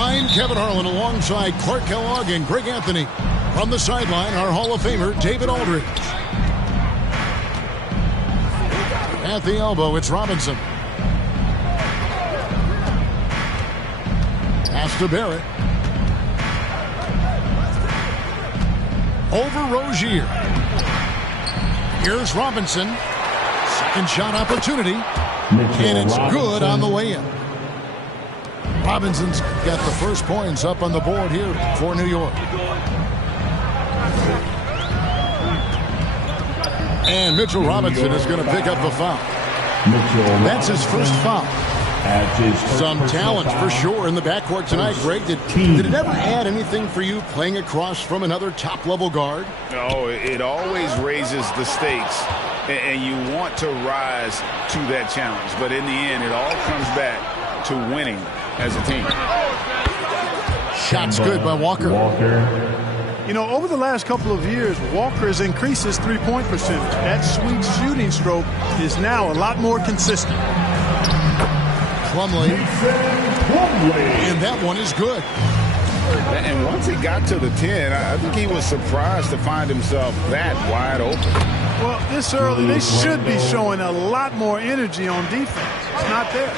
I'm Kevin Harlan alongside Clark Kellogg and Greg Anthony. From the sideline, our Hall of Famer, David Aldridge. At the elbow, it's Robinson. Pass to Barrett. Over Rozier. Here's Robinson. Second shot opportunity. And it's good on the way in. Robinson's got the first points up on the board here for New York. And Mitchell Robinson is going to pick up the foul. That's his first foul. Some talent for sure in the backcourt tonight, Greg. Did it ever add anything for you playing across from another top-level guard? No, it always raises the stakes, and you want to rise to that challenge. But in the end, it all comes back to winning as a team. Shot's good by Walker. You know, over the last couple of years, Walker has increased his three-point percentage. That sweet shooting stroke is now a lot more consistent. Plumlee. And that one is good. And once he got to the 10, I think he was surprised to find himself that wide open. Well, this early, they should be showing a lot more energy on defense. It's not there.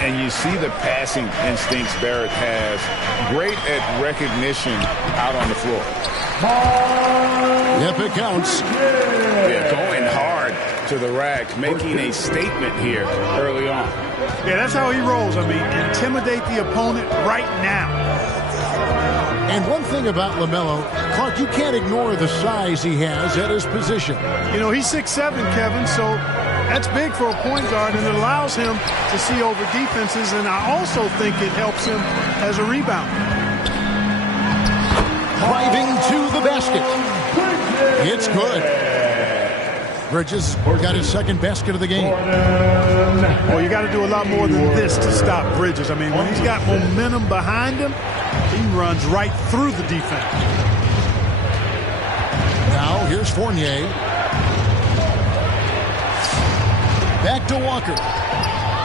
And you see the passing instincts Barrett has. Great at recognition out on the floor. Yep, it counts. Yeah, going hard to the rack, making a statement here early on. Yeah, that's how he rolls. I mean, intimidate the opponent right now. And one thing about LaMelo, Clark, you can't ignore the size he has at his position. You know, he's 6'7", Kevin, so that's big for a point guard, and it allows him to see over defenses, and I also think it helps him as a rebounder. Driving to the basket. It's good. Bridges got his second basket of the game. Well, you got to do a lot more than this to stop Bridges. I mean, when he's got momentum behind him, he runs right through the defense. Now, here's Fournier. Back to Walker.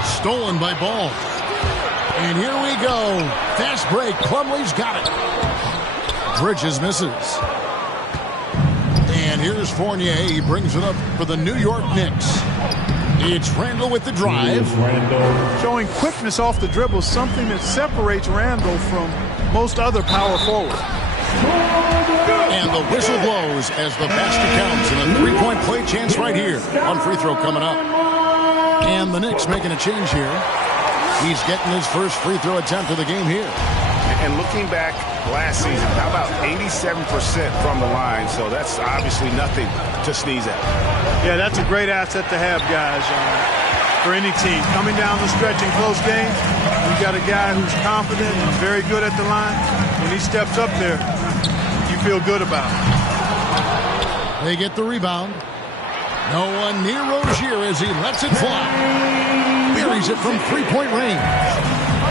Stolen by Ball. And here we go. Fast break. Plumlee's got it. Bridges misses. And here's Fournier. He brings it up for the New York Knicks. It's Randle with the drive. Showing quickness off the dribble, something that separates Randle from most other power forwards. And the whistle blows as the basket counts, and a three-point play chance right here. One free throw coming up. And the Knicks making a change here. He's getting his first free throw attempt of the game here. And looking back last season, how about 87% from the line? So that's obviously nothing to sneeze at. Yeah, that's a great asset to have, guys, for any team. Coming down the stretch in close games, you got a guy who's confident and very good at the line. When he steps up there, you feel good about it. They get the rebound. No one near Rozier as he lets it fly. Buries it from three-point range.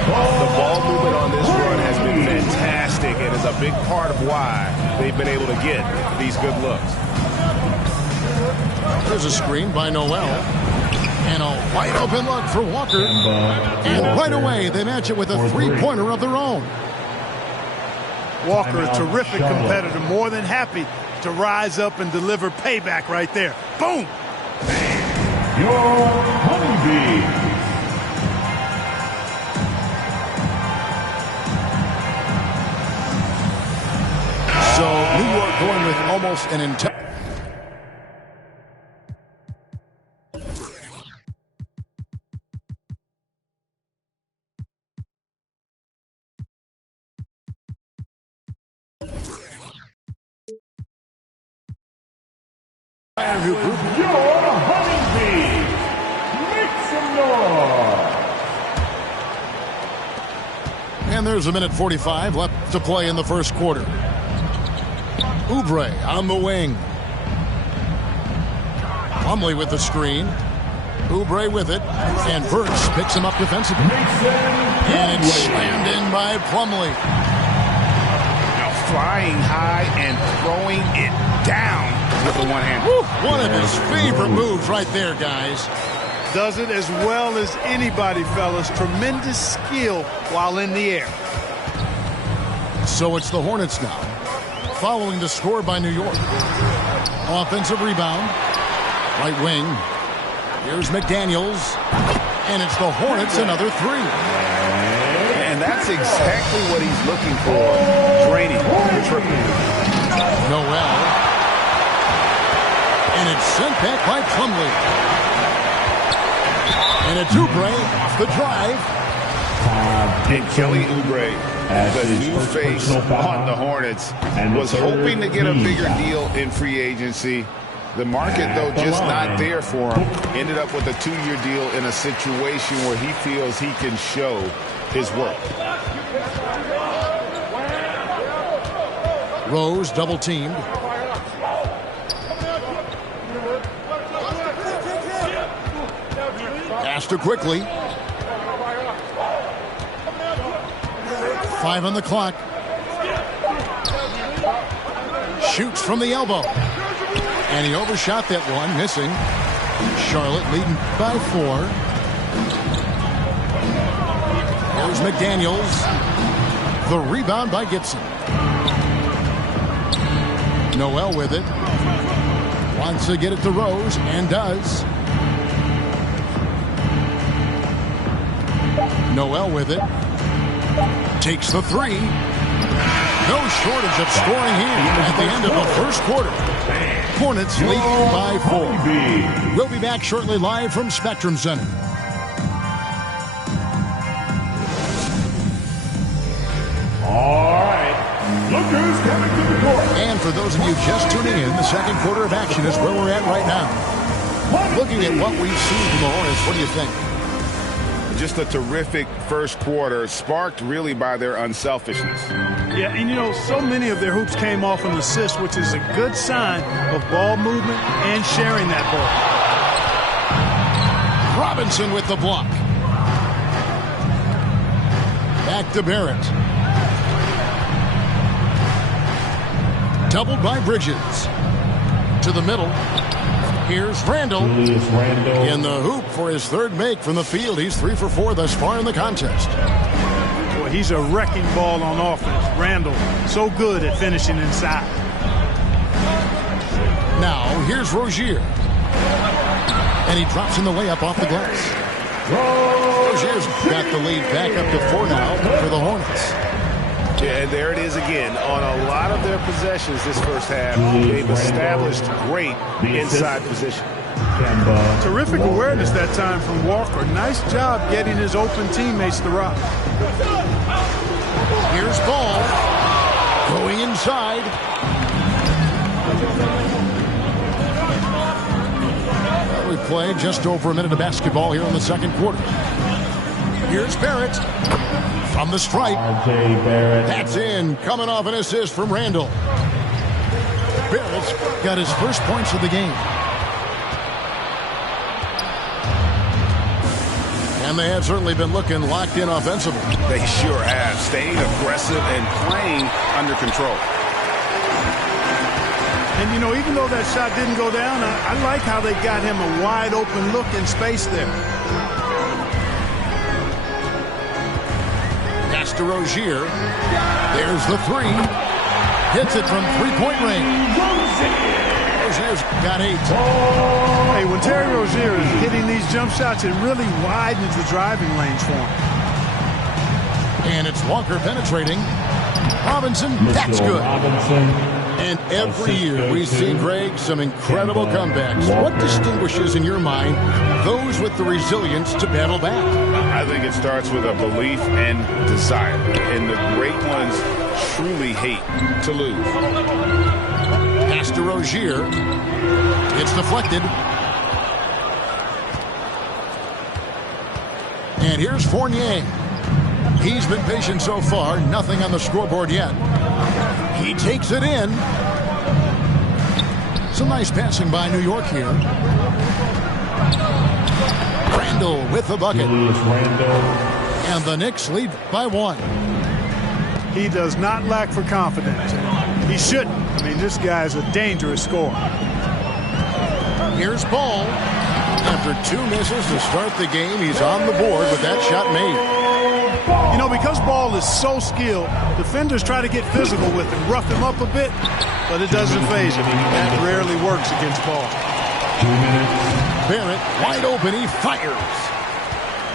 The ball movement on this run has been fantastic and is a big part of why they've been able to get these good looks. There's a screen by Noel. And a wide open look for Walker. And right away, they match it with a three-pointer of their own. Walker, a terrific competitor, more than happy to rise up and deliver payback right there. Boom! Your honeybee. So New York going with almost an entire... Your honeybee. Make some noise. And there's a minute 45 left to play in the first quarter. Oubre on the wing. Plumlee with the screen. Oubre with it. And Burks picks him up defensively. And it's slammed in by Plumlee. Now flying high and throwing it down with the one hand. Woo, one of his favorite moves right there, guys. Does it as well as anybody, fellas. Tremendous skill while in the air. So it's the Hornets now, following the score by New York. Offensive rebound. Right wing. Here's McDaniels. And it's the Hornets, another three. And that's exactly what he's looking for. Draining the triple. Noel. And it's sent back by Plumlee. And it's Oubre off the drive. And Kelly Oubre, the new face on the Hornets, was hoping to get a bigger deal in free agency. The market, though, just not there for him. Ended up with a 2-year deal in a situation where he feels he can show his work. Rose double teamed. Astor quickly. 5 on the clock. Shoots from the elbow. And he overshot that one, missing. Charlotte leading by 4. Here's McDaniels. The rebound by Gibson. Noel with it. Wants to get it to Rose, and does. Noel with it. Takes the 3. No shortage of scoring here at the end of the first quarter. Hornets lead by 4. We'll be back shortly live from Spectrum Center. All right. Look who's coming to the court. And for those of you just tuning in, the second quarter of action is where we're at right now. Looking at what we've seen from the Hornets, what do you think? Just a terrific first quarter, sparked really by their unselfishness. Yeah, and you know, so many of their hoops came off an assist, which is a good sign of ball movement and sharing that ball. Robinson with the block. Back to Barrett. Doubled by Bridges. To the middle. Here's Randall. In the hoop for his third make from the field. He's 3 for 4 thus far in the contest. Boy, he's a wrecking ball on offense. Randall, so good at finishing inside. Now, here's Rozier. And he drops in the layup off the glass. Rozier's got the lead back up to 4 now for the Hornets. Yeah, and there it is again. On a lot of their possessions this first half, they've established great inside position. Terrific awareness that time from Walker. Nice job getting his open teammates the rock. Here's Ball. Going inside. Well, we played just over a minute of basketball here in the second quarter. Here's Barrett. From the stripe. That's in. Coming off an assist from Randall. Barrett's got his first points of the game. And they have certainly been looking locked in offensively. They sure have. Staying aggressive and playing under control. And, you know, even though that shot didn't go down, I like how they got him a wide open look in space there. To Rozier. There's the 3. Hits it from three-point range. Rozier's got 8. Hey, when Terry Rozier is hitting these jump shots, it really widens the driving lanes for him. And it's Walker penetrating. Robinson, that's good. And every year we see, Greg, some incredible comebacks. What distinguishes, in your mind, those with the resilience to battle back? I think it starts with a belief and desire. And the great ones truly hate to lose. Pass to Rozier. It's deflected. And here's Fournier. He's been patient so far. Nothing on the scoreboard yet. He takes it in. Some nice passing by New York here. Randall with the bucket. And the Knicks lead by 1. He does not lack for confidence. He shouldn't. I mean, this guy's a dangerous scorer. Here's Ball. After 2 misses to start the game, he's on the board with that shot made. You know, because Ball is so skilled, defenders try to get physical with him, rough him up a bit, but it doesn't faze him. That rarely works against Ball. 2 minutes. Barrett wide open. He fires.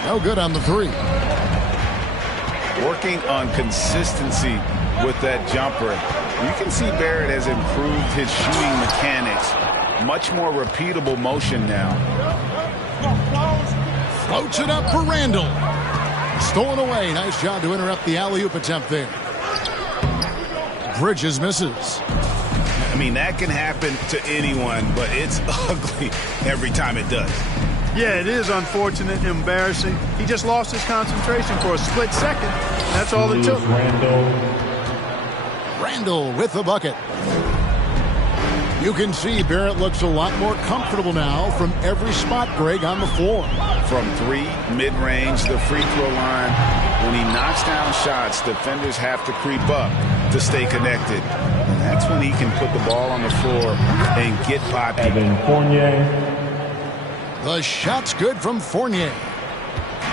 No good on the 3. Working on consistency with that jumper. You can see Barrett has improved his shooting mechanics. Much more repeatable motion now. Floats it up for Randall. Stolen away. Nice job to interrupt the alley-oop attempt there. Bridges misses. I mean, that can happen to anyone, but it's ugly every time it does. Yeah, it is unfortunate, embarrassing. He just lost his concentration for a split second. That's all it took. Randall with the bucket. You can see Barrett looks a lot more comfortable now from every spot, Greg, on the floor. From 3, mid-range, the free throw line. When he knocks down shots, defenders have to creep up to stay connected. And that's when he can put the ball on the floor and get by people. Evan Fournier. The shot's good from Fournier.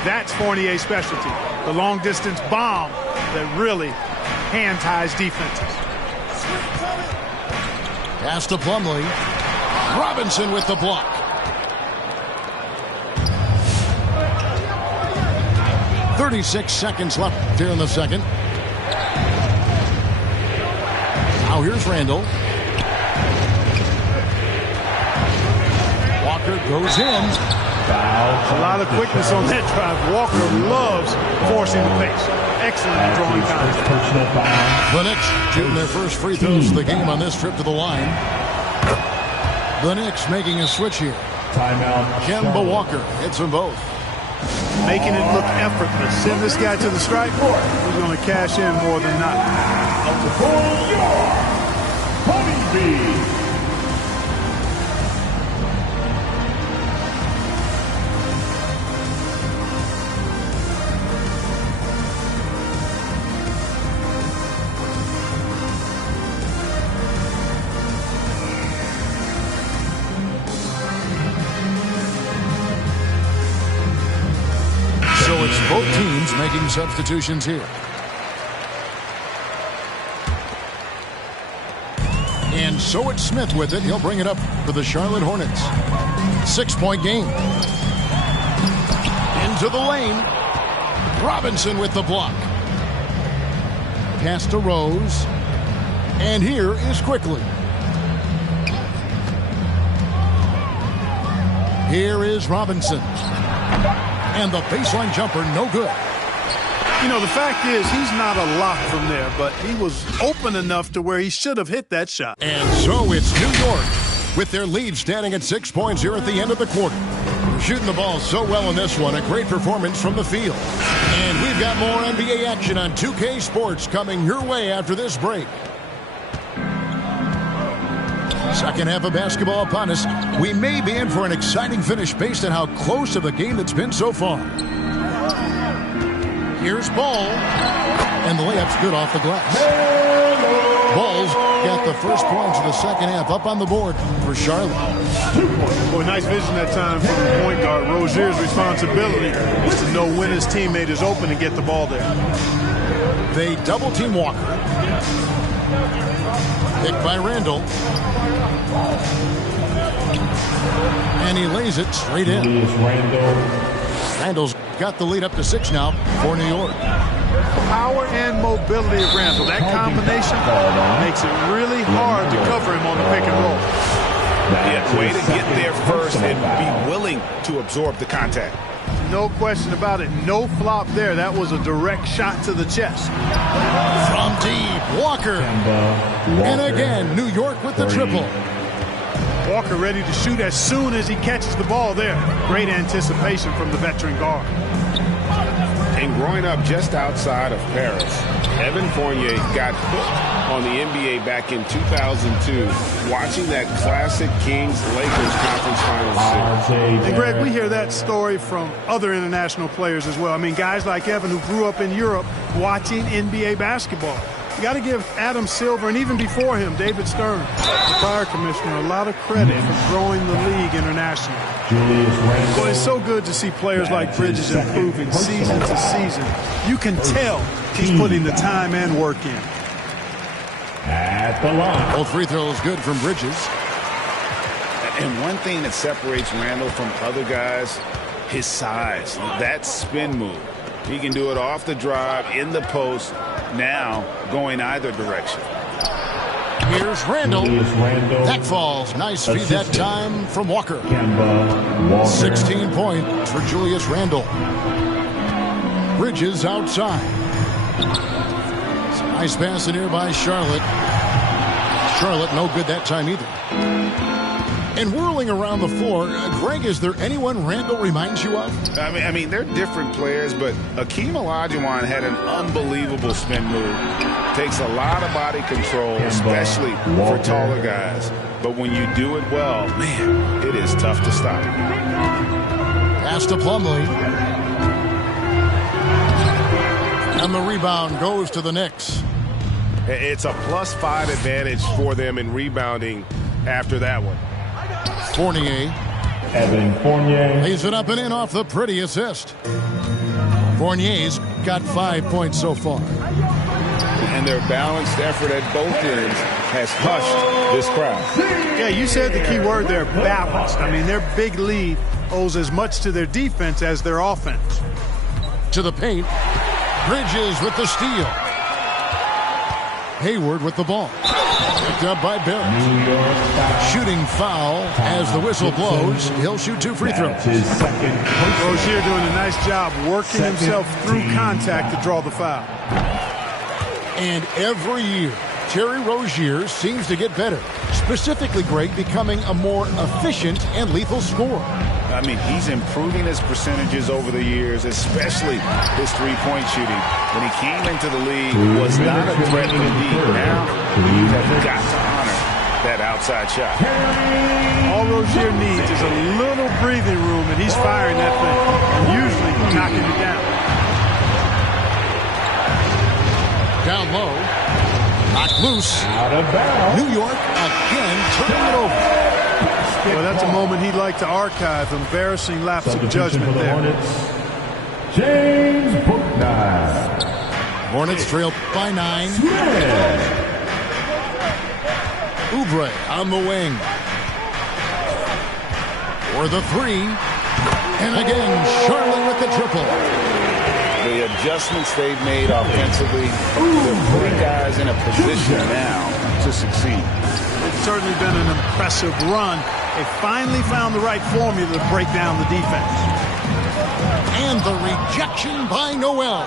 That's Fournier's specialty. The long-distance bomb that really hand-ties defenses. Pass to Plumlee. Robinson with the block. .36 seconds left here in the second. Now here's Randall. Walker goes in. A lot of quickness on that drive. Walker loves forcing the pace. Excellent at drawing contact. The Knicks shooting their first free throws of the game on this trip to the line. The Knicks making a switch here. Timeout. Kemba Walker hits them both. Making it look effortless. Send this guy to the strike court. He's going to cash in more than not. Honeybee. Both teams making substitutions here. And so it's Smith with it. He'll bring it up for the Charlotte Hornets. 6-point game. Into the lane. Robinson with the block. Pass to Rose. And here is Quickly. Here is Robinson. And the baseline jumper, no good. You know, the fact is, he's not a lock from there, but he was open enough to where he should have hit that shot. And so it's New York with their lead standing at 6 points here at the end of the quarter. They're shooting the ball so well in this one. A great performance from the field. And we've got more NBA action on 2K Sports coming your way after this break. Second half of basketball upon us. We may be in for an exciting finish based on how close to the game it's been so far. Here's Ball. And the layup's good off the glass. Ball's got the first points of the second half up on the board for Charlotte. Boy, nice vision that time from the point guard. Rozier's responsibility is to know when his teammate is open and get the ball there. They double-team Walker. Picked by Randall. And he lays it straight in. Randall's got the lead up to 6 now for New York. Power and mobility of Randall. That combination makes it really hard to cover him on the pick and roll. Yeah, way to get there first and be willing to absorb the contact. No question about it. No flop there. That was a direct shot to the chest. From deep, Walker. And again, New York with the triple. Walker ready to shoot as soon as he catches the ball there. Great anticipation from the veteran guard. And growing up just outside of Paris, Evan Fournier got hooked on the NBA back in 2002, watching that classic Kings-Lakers conference finals series. And Greg, we hear that story from other international players as well. I mean, guys like Evan who grew up in Europe watching NBA basketball. You got to give Adam Silver, and even before him, David Stern, the fire commissioner, a lot of credit for growing the league internationally. Well, it's so good to see players like Bridges improving season to season. You can tell he's putting the time and work in. At the line. Both free throws good from Bridges. And one thing that separates Randall from other guys, his size. That spin move. He can do it off the drive, in the post, now going either direction. Here's Randall. That falls. Nice feed that time from Walker. 16 points for Julius Randall. Bridges outside. Some nice pass in here by Charlotte. Charlotte no good that time either. And whirling around the floor, Greg, is there anyone Randall reminds you of? I mean, they're different players, but Akeem Olajuwon had an unbelievable spin move. Takes a lot of body control, especially for taller guys. But when you do it well, man, it is tough to stop. Pass to Plumlee. And the rebound goes to the Knicks. It's a +5 advantage for them in rebounding after that one. Fournier. Evan Fournier. Lays it up and in off the pretty assist. Fournier's got 5 points so far. And their balanced effort at both ends has hushed this crowd. Yeah, you said the key word there, balanced. I mean, their big lead owes as much to their defense as their offense. To the paint. Bridges with the steal. Hayward with the ball. Picked up by Barrett. Shooting foul as the whistle blows. He'll shoot 2 free throws. Rozier doing a nice job working himself through contact to draw the foul. And every year, Terry Rozier seems to get better. Specifically, Greg, becoming a more efficient and lethal scorer. I mean, he's improving his percentages over the years, especially his three-point shooting. When he came into the league, was not a threat from deep. Now, you have got to honor that outside shot. All Rozier needs is a little breathing room, and he's firing that thing, and usually knocking it down. Down low. Knocked loose. Out of bounds. New York again turning it over. Well, that's a moment he'd like to archive. Embarrassing lapse of judgment there. James Bouknight. Hornets trail by 9. Oubre on the wing. For the 3. And again, Charlotte with the triple. The adjustments they've made offensively, they're putting guys in a position now to succeed. It's certainly been an impressive run. They finally found the right formula to break down the defense. And the rejection by Noel.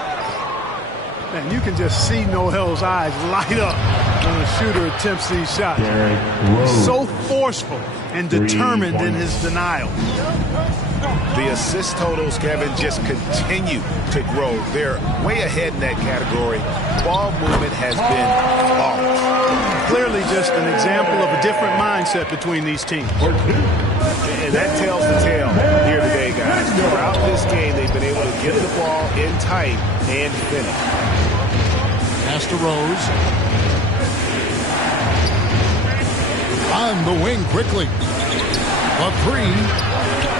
Man, you can just see Noel's eyes light up when the shooter attempts these shots. So forceful and determined in his denial. The assist totals, Kevin, just continue to grow. They're way ahead in that category. Ball movement has been flawless. Clearly just an example of a different mindset between these teams. And that tells the tale here today, guys. Throughout this game, they've been able to get the ball in tight and finish. Pass to Rose. On the wing quickly. A 3.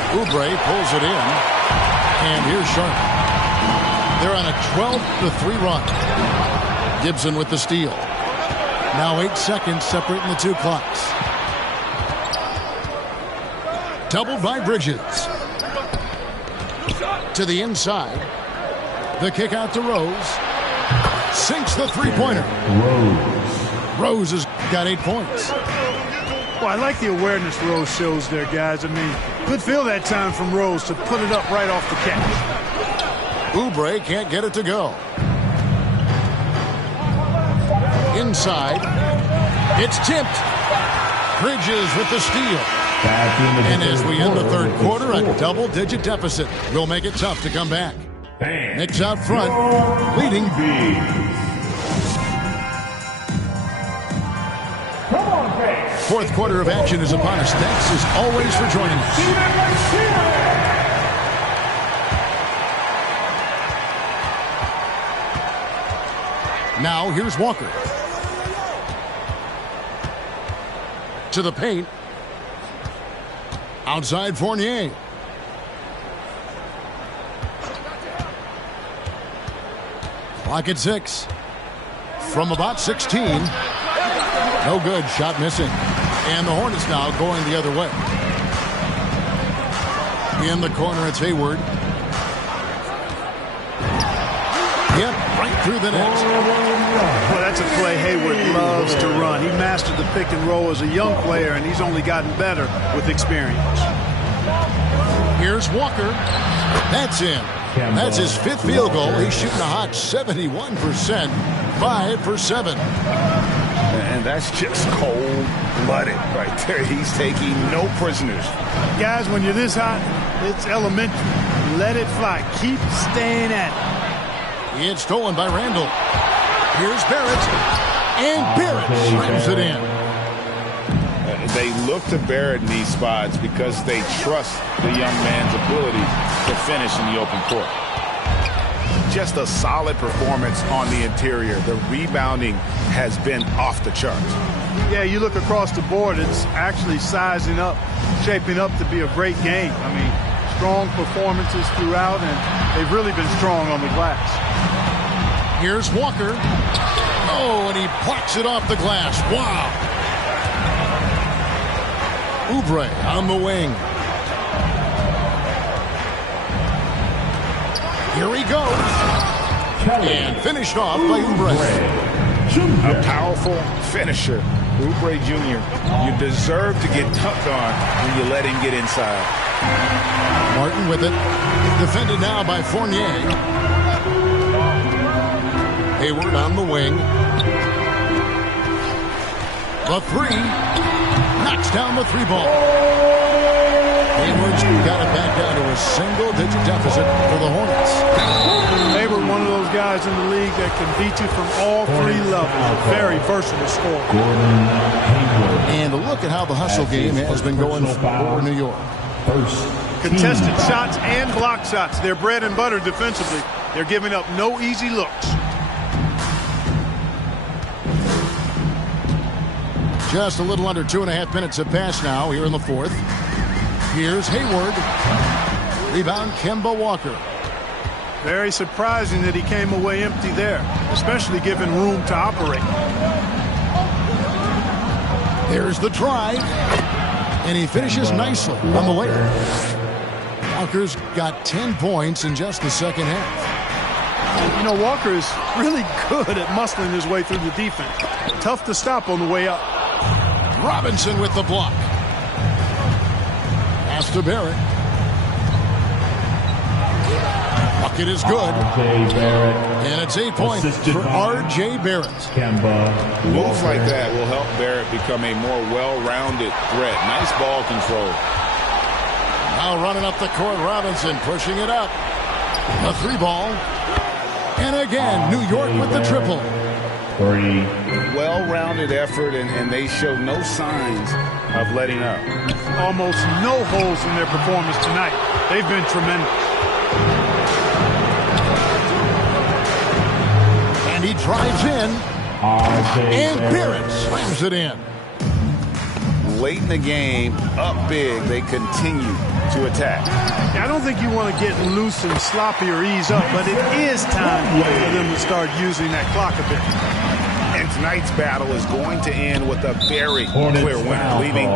Oubre pulls it in. And here's Charlotte. They're on a 12-3 run. Gibson with the steal. Now 8 seconds separating the 2 clocks. Doubled by Bridges. To the inside. The kick out to Rose. Sinks the three-pointer. Rose has got 8 points. Well, I like the awareness Rose shows there, guys. I mean, good feel that time from Rose to put it up right off the catch. Oubre can't get it to go. Inside. It's tipped. Bridges with the steal. And as we end the third quarter, a double-digit deficit will make it tough to come back. Knicks out front, leading B. Fourth quarter of action is upon us. Thanks as always for joining us. Now here's Walker. To the paint. Outside Fournier. Clock at 6. From about 16. No good. Shot missing. And the Hornets now going the other way. In the corner, it's Hayward. Yep, right through the net. Well, that's a play Hayward loves to run. He mastered the pick and roll as a young player, and he's only gotten better with experience. Here's Walker. That's in. That's his 5th field goal. He's shooting a hot 71%. 5 for 7. And that's just cold-blooded right there. He's taking no prisoners. Guys, when you're this hot, it's elementary. Let it fly. Keep staying at it. It's stolen by Randall. Here's Barrett. And Barrett slams it in. They look to Barrett in these spots because they trust the young man's ability to finish in the open court. Just a solid performance on the interior. The rebounding has been off the charts. Yeah, you look across the board, it's actually sizing up, shaping up to be a great game. I mean, strong performances throughout, and they've really been strong on the glass. Here's Walker. Oh, and he plucks it off the glass. Wow. Oubre on the wing. Here he goes. And finished off by Oubre. A powerful finisher. Oubre Jr. You deserve to get dunked on when you let him get inside. Martin with it. Defended now by Fournier. Hayward on the wing. The 3. Knocks down the 3 ball. Hayward's got it back down to a single-digit deficit for the Hornets. Hayward, one of those guys in the league that can beat you from all 3 levels. A very versatile scorer. And look at how the hustle game has been going for New York. Contested shots and block shots. They're bread and butter defensively. They're giving up no easy looks. Just a little under 2.5 minutes have passed now here in the 4th. Here's Hayward. Rebound, Kemba Walker. Very surprising that he came away empty there, especially given room to operate. There's the drive. And he finishes nicely on the layup. Walker's got 10 points in just the second half. You know, Walker is really good at muscling his way through the defense. Tough to stop on the way up. Robinson with the block. Pass to Barrett. Bucket is good. And it's 8 points for R.J. Barrett. Moves like that will help Barrett become a more well-rounded threat. Nice ball control. Now running up the court, Robinson pushing it up. A 3 ball. And again, New York with the triple. Well-rounded effort, and they show no signs of letting up. Almost no holes in their performance tonight. They've been tremendous. And he drives in. And Barrett slams it in. Late in the game, up big, they continue to attack. I don't think you want to get loose and sloppy or ease up, but it is time for them to start using that clock a bit. And tonight's battle is going to end with a very clear winner, leaving